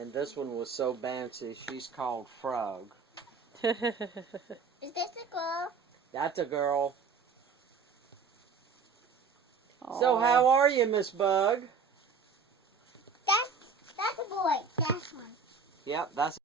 And this one was so bouncy, she's called Frog. Is this a girl? That's a girl. So how are you, Miss Bug? That's a boy. That's one. Yep, that's